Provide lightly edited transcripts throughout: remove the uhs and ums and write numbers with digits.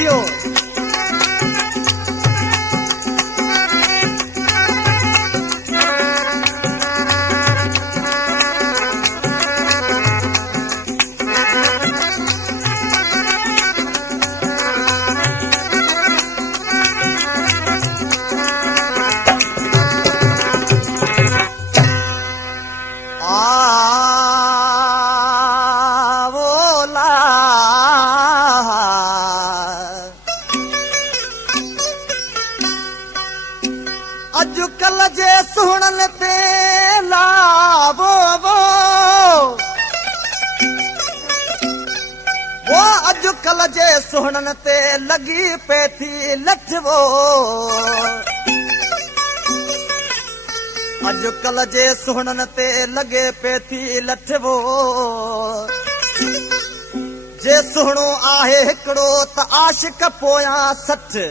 जियो अॼुकल्ह जे सुहिणनि ते लावो वो अॼुकल्ह जे सुहिणनि ते लॻी पे थी लठवो अॼुकल्ह जे सुहिणनि ते लॻे पे थी लठवो जे सुहिणो आहे हिकिड़ो त आशिक पोयां 60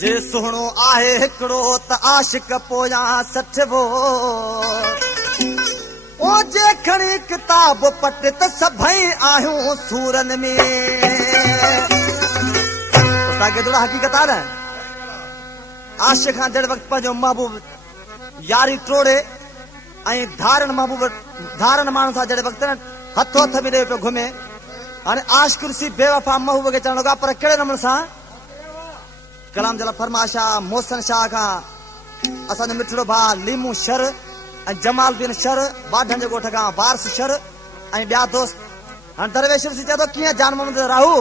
जे सुहिणो आहे हिकिड़ो त आशिक पोयां 60 वो ओ जे खणी किताब पट त सभई आहियूं सूरनि में असांखे थोरा हक़ीक़त आहे न आशिक खां जहिड़े वक़्तु पंहिंजो महबूब यारी टोड़े ऐं धारण महबूब धारण माण्हू सां जहिड़े वक़्तु न हथो हथ मिले पियो घुमे हाणे आशिक ॾिसी बेवफ़ा महबूब खे चवणु लॻा पर कहिड़े नमूने सां कलाम जला फरमाश शाह मोहसिन शाह खां असांजो मिठड़ो भाउ लीमू शर ऐं जमाल बिन शर बाढनि जे ॻोठ खां वारस शर ऐं ॿिया दोस्त हाणे दरवेश ॾिसी चए थो कीअं जान मोहम्मद राहू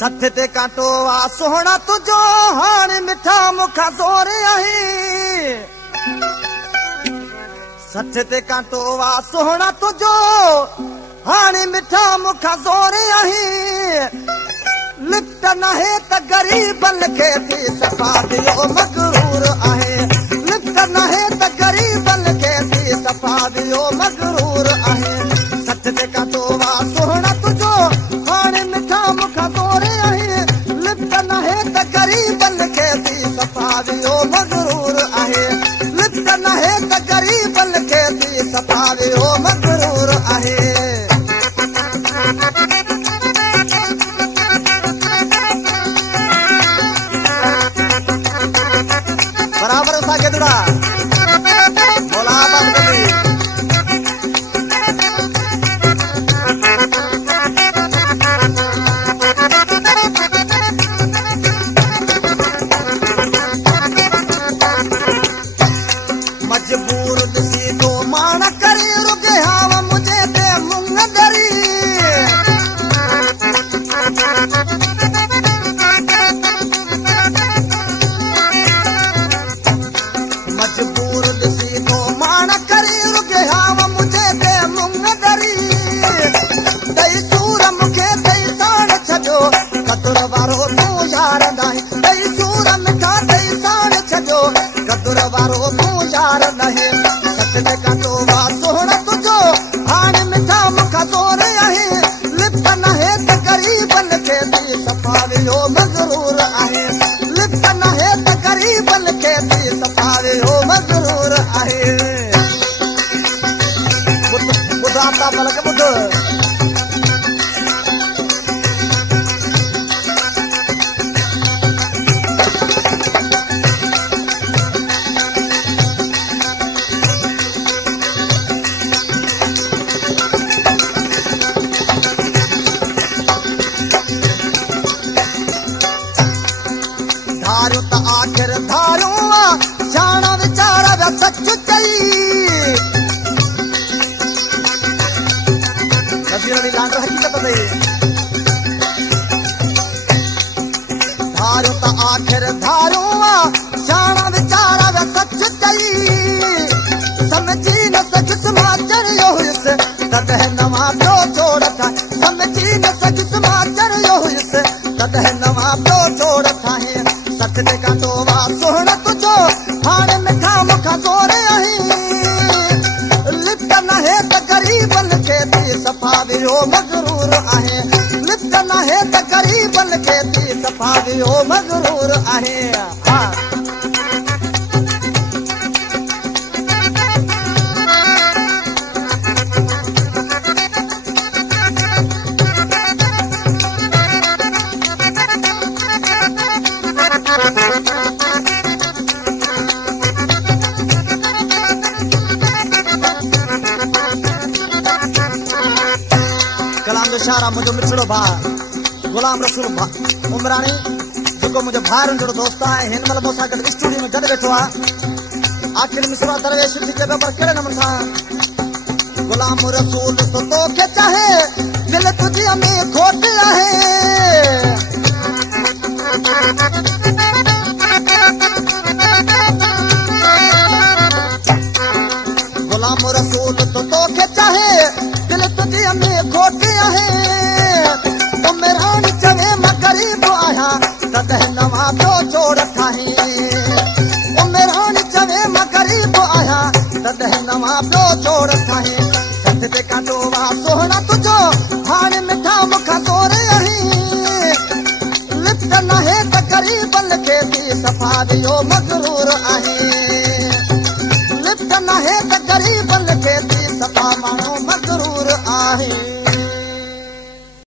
सथ ते कांटो आ सोहणा तुंहिंजो हाणे मिठा मुखां ज़ोर आहे सथ ते कांटो आ सोहणा तुंहिंजो हाणे मिठा मुखां ज़ोर आहे लिप्त नाहे त गरीबन खे थी सफ़ा दियो मगरूर आहे लिप्त नाहे त गरीबन खे थी सफ़ा दियो मगरूर आहे सच ते कांटो वा सोहणा तुंहिंजो हाणे मिठा मुखां ज़ोर आहे लिप्त नाहे त गरीबन खे थी सफ़ा दियो मगरूर आहे लिप्त नाहे त गरीबन खे थी सफ़ा दियो मगरूर आहे बराबर असांखे दुड़ा बोला मजबूर ॾिसी तो माण करे रुगे हाव मुझे ते मुंग दरी मजबूर ॾिसी तो माण करे रुगे हाव मुझे ते मुंग दरी दई सूर मूंखे दई साण छॾियो कदुर वारो तूं यार नाहे दई सूर मिठा दई साण छॾियो कदुर वारो तूं यार नाहे सच ते कांटो वा सोहणा तुंहिंजो हाणे मिठा मुखां ज़ोर आहे लिप्त नाहे त गरीबन खे थी सफ़ा वियो मगरूर आहे लिप्त नाहे त गरीबन खे थी सफ़ा वियो मगरूर आहे ॿुधा था पलक ॿुध धारियो त आख़िर धारियो जान वीचारा विया सच चई हक़ीक़त अथई धारियो त आख़िर धारियो जान वीचारा विया सच चई समझी न सघियुसि मां चढ़ियो हुयुसि तॾहिं नवां पियो जोड़ ठाहे समझी न सघियुसि मां चढ़ियो हुयुसि तॾहिं नवां पियो जोड़ ठाहे सच ते कांटो वा सोहणा तुंहिंजो हाणे मिठा मुखां ज़ोर आहे लिप्त नाहे त गरीबन खे थी सफ़ा वियो मगरूर आहे लिप्त नाहे त गरीबन खे थी सफ़ा वियो मगरूर आहे हा कलाम जो शारा मुझो मिठड़ो भा गुलाम रसूल उमरानी जेको मुझो भाइरनि जो दोस्त आहे हिन महिल मूंसां गॾु स्टूडियो में गॾु वेठो आहे आखिर मिसरा दरवेश थी चए पर कहिड़े नमूने सां गुलाम रसूल तो तोखे चाहे दिल तुझी में खोट आहे गुलाम रसूल तो तोखे चाहे दिल तुझी में खोट आहे उमरानी चवे मां गरीब आहियां तॾहिं नवां पियो जोड़ ठाहीं उमरानी चवे मां गरीब आहियां तॾहिं नवां पियो जोड़ ठाहीं सथ ते कांडो वा सोहणा तुझो हाणे मिठा मुखा तोरे आहीं लिप्त नाहे त गरीबनि खे बि सफ़ा ॾियो मगरूर आहीं